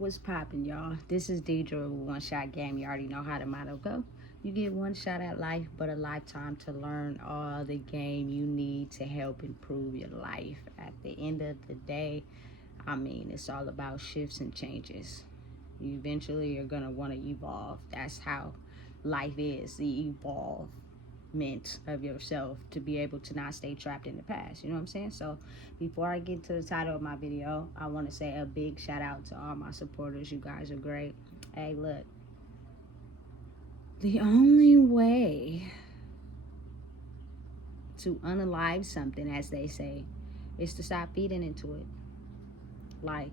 What's poppin', y'all? This is Deidre with One Shot Game. You already know how the motto go. You get one shot at life, but a lifetime to learn all the game you need to help improve your life. At the end of the day, it's all about shifts and changes. You eventually are going to want to evolve. That's how life is, the evolvement of yourself, to be able to not stay trapped in the past. You know what I'm saying? So before I get to the title of my video, I want to say a big shout out to all my supporters. You guys are great. Hey, look, the only way to unalive something, as they say, is to stop feeding into it. Like,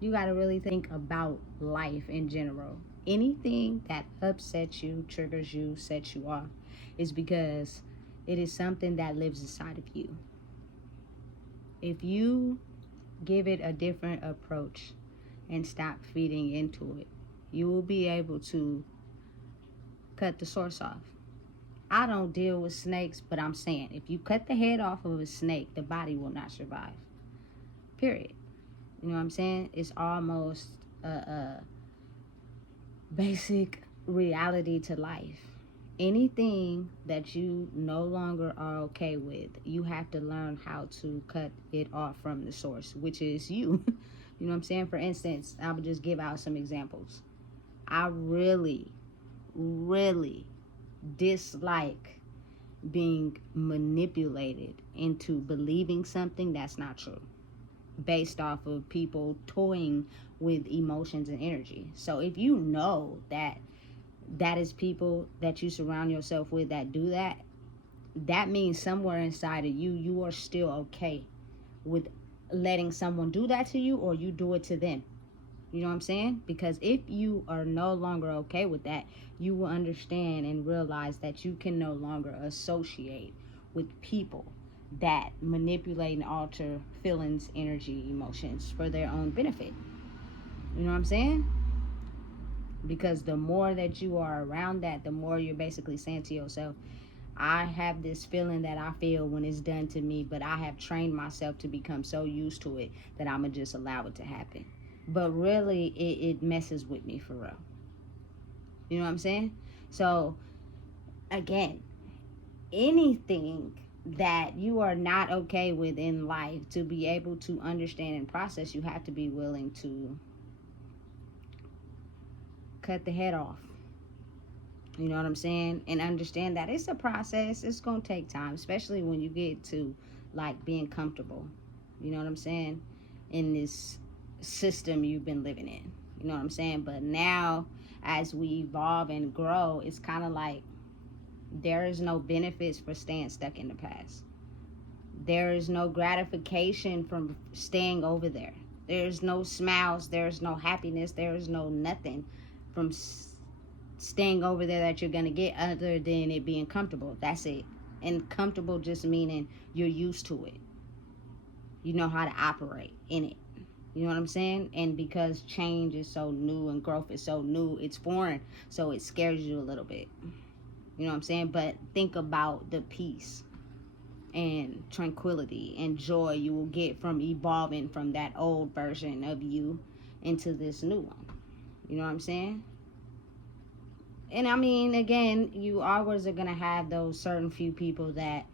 you got to really think about life in general. Anything that upsets you, triggers you, sets you off, is because it is something that lives inside of you. If you give it a different approach and stop feeding into it, you will be able to cut the source off. I don't deal with snakes, but I'm saying if you cut the head off of a snake, the body will not survive. Period. You know what I'm saying? It's almost a basic reality to life. Anything that you no longer are okay with, you have to learn how to cut it off from the source, which is you. You know what I'm saying? For instance, I would just give out some examples. I really dislike being manipulated into believing something that's not true, based off of people toying with emotions and energy. So if you know that is people that you surround yourself with that do that, that means somewhere inside of you, you are still okay with letting someone do that to you, or you do it to them. You know what I'm saying? Because if you are no longer okay with that, you will understand and realize that you can no longer associate with people that manipulate and alter feelings, energy, emotions for their own benefit. You know what I'm saying? Because the more that you are around that, the more you're basically saying to yourself, I have this feeling that I feel when it's done to me, but I have trained myself to become so used to it that I'm going to just allow it to happen. But really, it messes with me for real. You know what I'm saying? So, again, anything that you are not okay with in life, to be able to understand and process, you have to be willing to cut the head off. You know what I'm saying? And understand that it's a process. It's going to take time, especially when you get to like being comfortable. You know what I'm saying? In this system you've been living in. You know what I'm saying? But now, as we evolve and grow, it's kind of like there is no benefits for staying stuck in the past. There is no gratification from staying over there. There's no smiles. There's no happiness. There's no nothing from staying over there that you're going to get, other than it being comfortable. That's it. And comfortable just meaning you're used to it. You know how to operate in it. You know what I'm saying? And because change is so new and growth is so new, it's foreign, so it scares you a little bit. You know what I'm saying? But think about the peace and tranquility and joy you will get from evolving from that old version of you into this new one. You know what I'm saying? And again, you always are going to have those certain few people that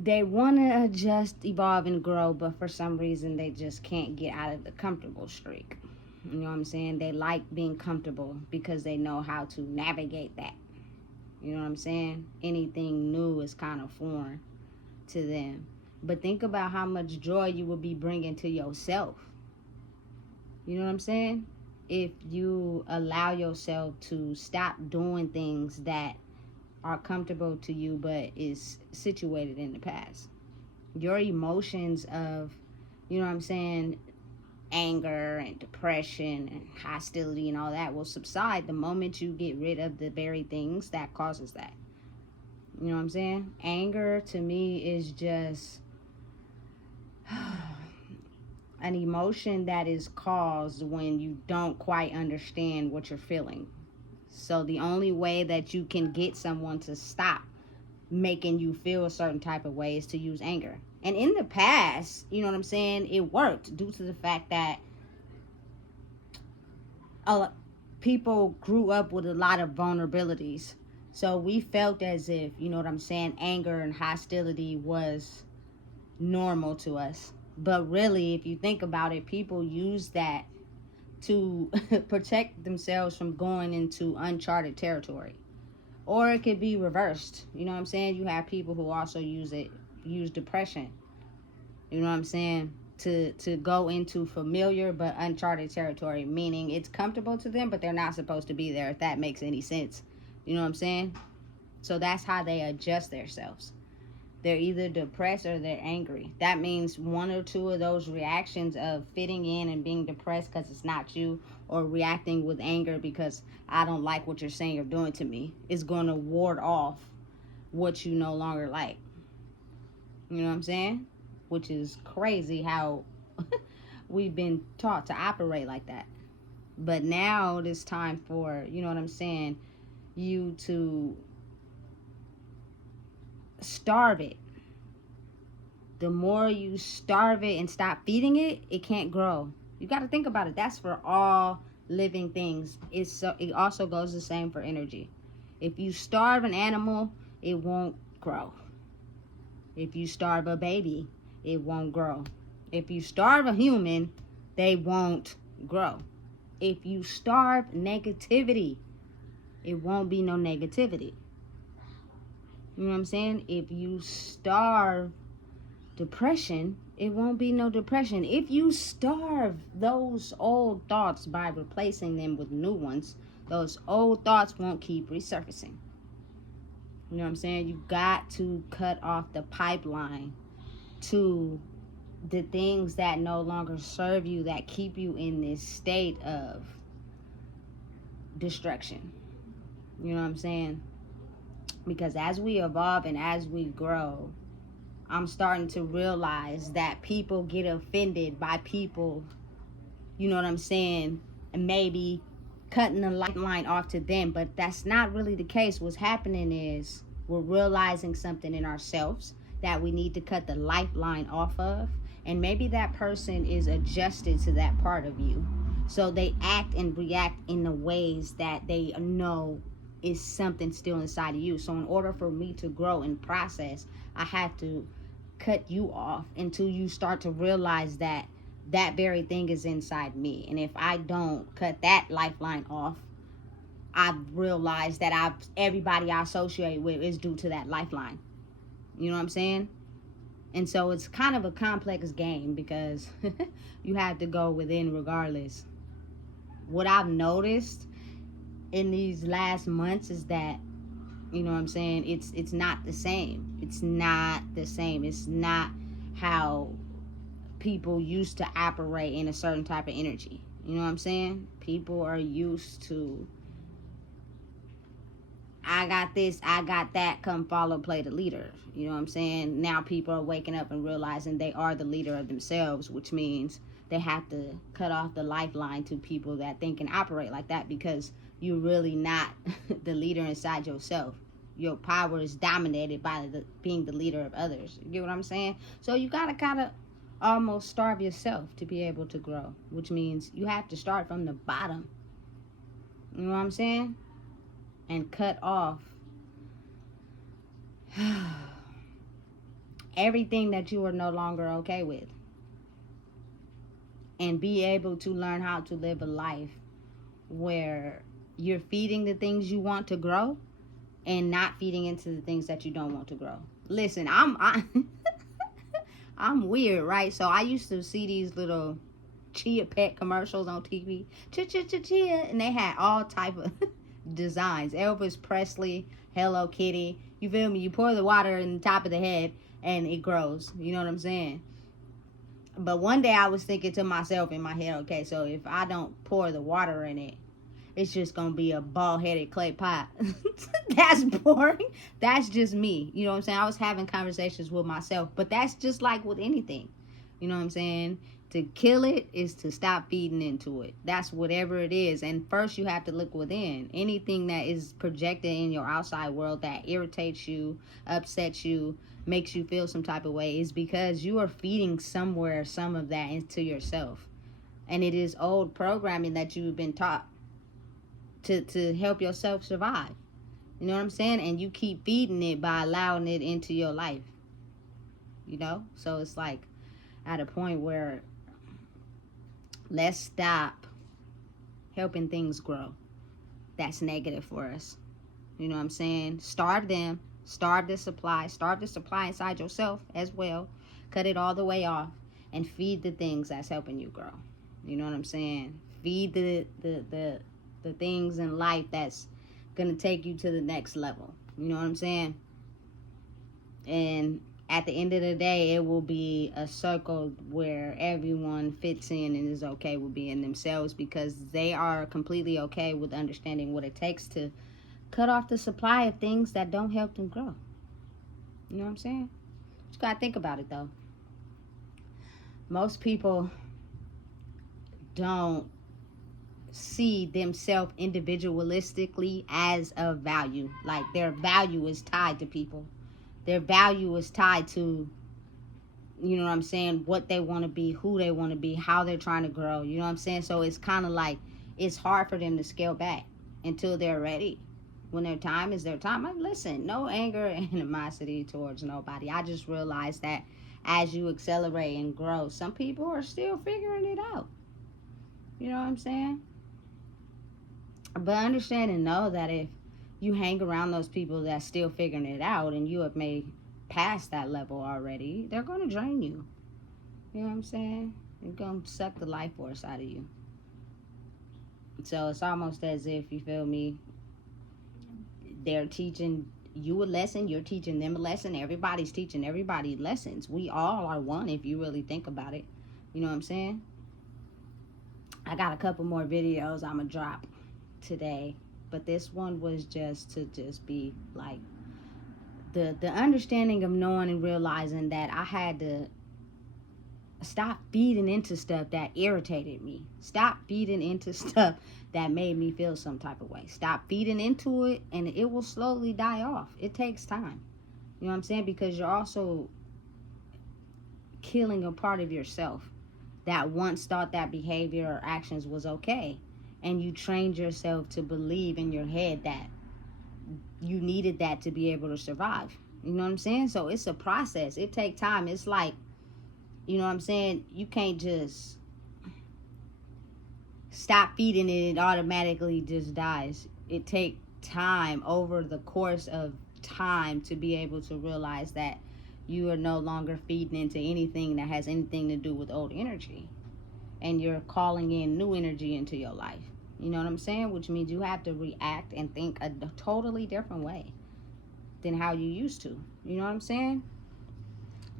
they want to adjust, evolve, and grow, but for some reason they just can't get out of the comfortable streak. You know what I'm saying? They like being comfortable because they know how to navigate that. You know what I'm saying? Anything new is kind of foreign to them. But think about how much joy you will be bringing to yourself. You know what I'm saying? If you allow yourself to stop doing things that are comfortable to you but is situated in the past. Your emotions of, you know what I'm saying, anger and depression and hostility and all that will subside the moment you get rid of the very things that causes that. You know what I'm saying? Anger to me is just an emotion that is caused when you don't quite understand what you're feeling. So the only way that you can get someone to stop making you feel a certain type of way is to use anger. And in the past, you know what I'm saying, it worked due to the fact that people grew up with a lot of vulnerabilities. So we felt as if, you know what I'm saying, anger and hostility was normal to us. But really, if you think about it, people use that to protect themselves from going into uncharted territory. Or it could be reversed. You know what I'm saying? You have people who also use depression. You know what I'm saying? To go into familiar but uncharted territory, meaning it's comfortable to them, but they're not supposed to be there, if that makes any sense. You know what I'm saying? So that's how they adjust themselves. They're either depressed or they're angry. That means one or two of those reactions of fitting in and being depressed because it's not you, or reacting with anger because I don't like what you're saying or doing to me, is going to ward off what you no longer like. You know what I'm saying? Which is crazy how we've been taught to operate like that. But now it's time for, you know what I'm saying, you to starve it. The more you starve it and stop feeding it, it can't grow. You got to think about it. That's for all living things. It also goes the same for energy. If you starve an animal, it won't grow. If you starve a baby, it won't grow. If you starve a human, they won't grow. If you starve negativity, it won't be no negativity. You know what I'm saying? If you starve depression, it won't be no depression. If you starve those old thoughts by replacing them with new ones, those old thoughts won't keep resurfacing. You know what I'm saying? You got to cut off the pipeline to the things that no longer serve you, that keep you in this state of destruction. You know what I'm saying? Because as we evolve and as we grow, I'm starting to realize that people get offended by people, you know what I'm saying, and maybe cutting the lifeline off to them, but that's not really the case. What's happening is we're realizing something in ourselves that we need to cut the lifeline off of, and maybe that person is adjusted to that part of you, so they act and react in the ways that they know is something still inside of you. So in order for me to grow and process, I have to cut you off until you start to realize that that very thing is inside me. And if I don't cut that lifeline off, I've realized that everybody I associate with is due to that lifeline. You know what I'm saying? And so it's kind of a complex game because you have to go within regardless. What I've noticed in these last months is that, you know what I'm saying, it's not the same. It's not the same. It's not how people used to operate in a certain type of energy. You know what I'm saying? People are used to, I got this, I got that, come follow, play the leader. You know what I'm saying? Now people are waking up and realizing they are the leader of themselves, which means they have to cut off the lifeline to people that think and operate like that, because you're really not the leader inside yourself. Your power is dominated by being the leader of others. You get what I'm saying? So you gotta kind of almost starve yourself to be able to grow, which means you have to start from the bottom. You know what I'm saying? And cut off everything that you are no longer okay with, and be able to learn how to live a life where you're feeding the things you want to grow and not feeding into the things that you don't want to grow. Listen, I'm weird, right? So I used to see these little chia pet commercials on TV, chia, and they had all type of designs. Elvis Presley, Hello Kitty. You feel me? You pour the water in the top of the head and it grows. You know what I'm saying? But one day I was thinking to myself in my head, okay, so if I don't pour the water in it, it's just going to be a bald-headed clay pot. That's boring. That's just me. You know what I'm saying? I was having conversations with myself, but that's just like with anything. You know what I'm saying? To kill it is to stop feeding into it. That's whatever it is. And first you have to look within. Anything that is projected in your outside world that irritates you, upsets you, makes you feel some type of way is because you are feeding somewhere some of that into yourself. And it is old programming that you've been taught to help yourself survive. You know what I'm saying? And you keep feeding it by allowing it into your life. You know? So it's like at a point where let's stop helping things grow. That's negative for us. You know what I'm saying? Starve them. Starve the supply. Starve the supply inside yourself as well. Cut it all the way off. And feed the things that's helping you grow. You know what I'm saying? Feed the things in life that's going to take you to the next level. You know what I'm saying? And at the end of the day, it will be a circle where everyone fits in and is okay with being themselves because they are completely okay with understanding what it takes to cut off the supply of things that don't help them grow. You know what I'm saying? Just gotta think about it though. Most people don't see themselves individualistically as of value. Like their value is tied to people. Their value is tied to, you know what I'm saying, what they want to be, who they want to be, how they're trying to grow. You know what I'm saying? So it's kind of like it's hard for them to scale back until they're ready. When their time is their time. Listen, no anger and animosity towards nobody. I just realized that as you accelerate and grow, some people are still figuring it out. You know what I'm saying? But understand and know that if you hang around those people that's still figuring it out and you have made past that level already, they're going to drain you. You know what I'm saying? They're going to suck the life force out of you. So it's almost as if, you feel me, they're teaching you a lesson, you're teaching them a lesson, everybody's teaching everybody lessons. We all are one if you really think about it. You know what I'm saying? I got a couple more videos I'm going to drop today, but this one was just to be like the understanding of knowing and realizing that I had to stop feeding into stuff that irritated me. Stop feeding into stuff that made me feel some type of way. Stop feeding into it and it will slowly die off. It takes time. You know what I'm saying? Because you're also killing a part of yourself that once thought that behavior or actions was okay. And you trained yourself to believe in your head that you needed that to be able to survive. You know what I'm saying? So it's a process. It takes time. It's like, you know what I'm saying? You can't just stop feeding it. It automatically just dies. It takes time over the course of time to be able to realize that you are no longer feeding into anything that has anything to do with old energy. And you're calling in new energy into your life. You know what I'm saying? Which means you have to react and think a totally different way than how you used to. You know what I'm saying?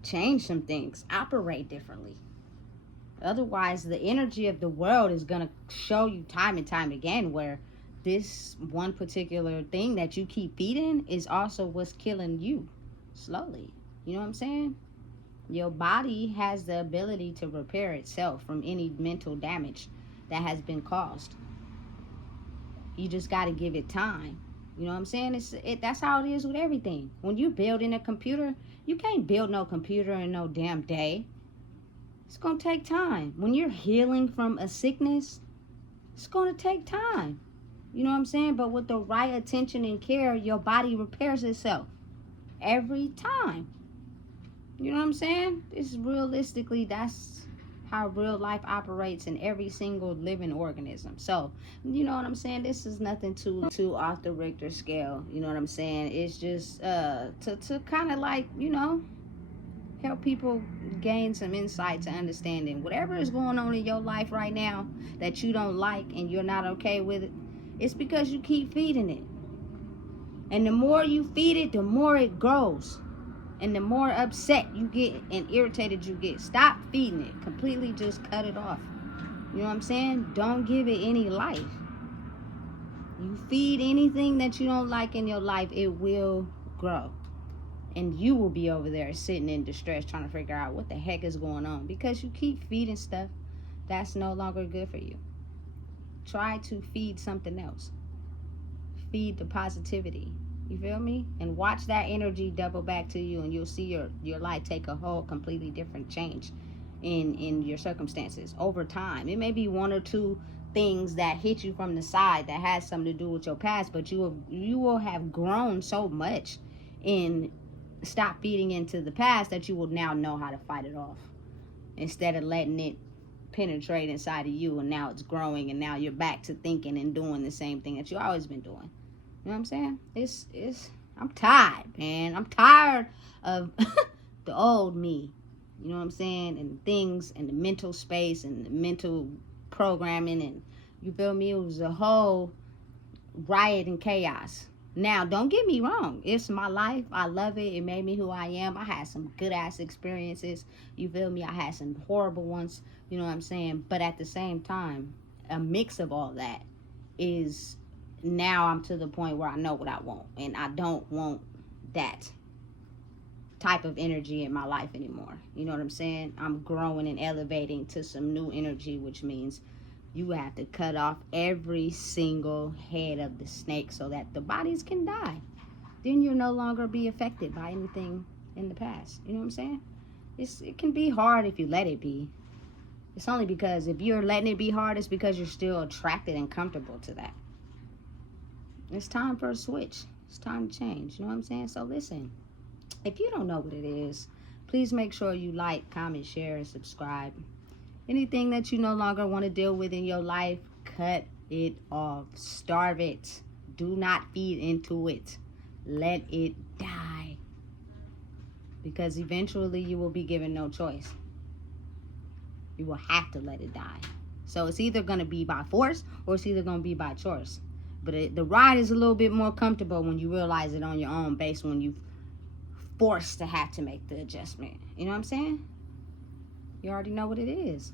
Change some things. Operate differently. Otherwise, the energy of the world is going to show you time and time again where this one particular thing that you keep feeding is also what's killing you slowly. You know what I'm saying? Your body has the ability to repair itself from any mental damage that has been caused. You just got to give it time. You know what I'm saying? That's how it is with everything. When you build in a computer, you can't build no computer in no damn day. It's going to take time. When you're healing from a sickness, it's going to take time. You know what I'm saying? But with the right attention and care, your body repairs itself every time. You know what I'm saying? It's realistically, that's how real life operates in every single living organism. So, you know what I'm saying? This is nothing too off the Richter scale. You know what I'm saying? It's just to kind of like, you know, help people gain some insight to understanding whatever is going on in your life right now that you don't like and you're not okay with it. It's because you keep feeding it. And the more you feed it, the more it grows. And the more upset you get and irritated you get. Stop feeding it. Completely just cut it off. You know what I'm saying? Don't give it any life. You feed anything that you don't like in your life, it will grow. And you will be over there sitting in distress trying to figure out what the heck is going on because you keep feeding stuff that's no longer good for you. Try to feed something else. Feed the positivity. You feel me? And watch that energy double back to you, and you'll see your life take a whole completely different change in your circumstances over time. It may be one or two things that hit you from the side that has something to do with your past, but you will have grown so much in stop feeding into the past that you will now know how to fight it off instead of letting it penetrate inside of you, and now it's growing, and now you're back to thinking and doing the same thing that you've always been doing. You know what I'm saying? It's I'm tired, man. I'm tired of the old me. You know what I'm saying? And things and the mental space and the mental programming, and you feel me? It was a whole riot and chaos. Now, don't get me wrong. It's my life. I love it. It made me who I am. I had some good ass experiences. You feel me? I had some horrible ones. You know what I'm saying? But at the same time, a mix of all that is now I'm to the point where I know what I want. And I don't want that type of energy in my life anymore. You know what I'm saying? I'm growing and elevating to some new energy, which means you have to cut off every single head of the snake so that the bodies can die. Then you'll no longer be affected by anything in the past. You know what I'm saying? It can be hard if you let it be. It's only because if you're letting it be hard, it's because you're still attracted and comfortable to that. It's time for a switch. It's time to change. You know what I'm saying? So listen, if you don't know what it is, please make sure you like, comment, share, and subscribe. Anything that you no longer want to deal with in your life, cut it off. Starve it. Do not feed into it. Let it die. Because eventually you will be given no choice. You will have to let it die. So it's either going to be by force or it's either going to be by choice. But the ride is a little bit more comfortable when you realize it on your own based when you forced to have to make the adjustment. You know what I'm saying? You already know what it is.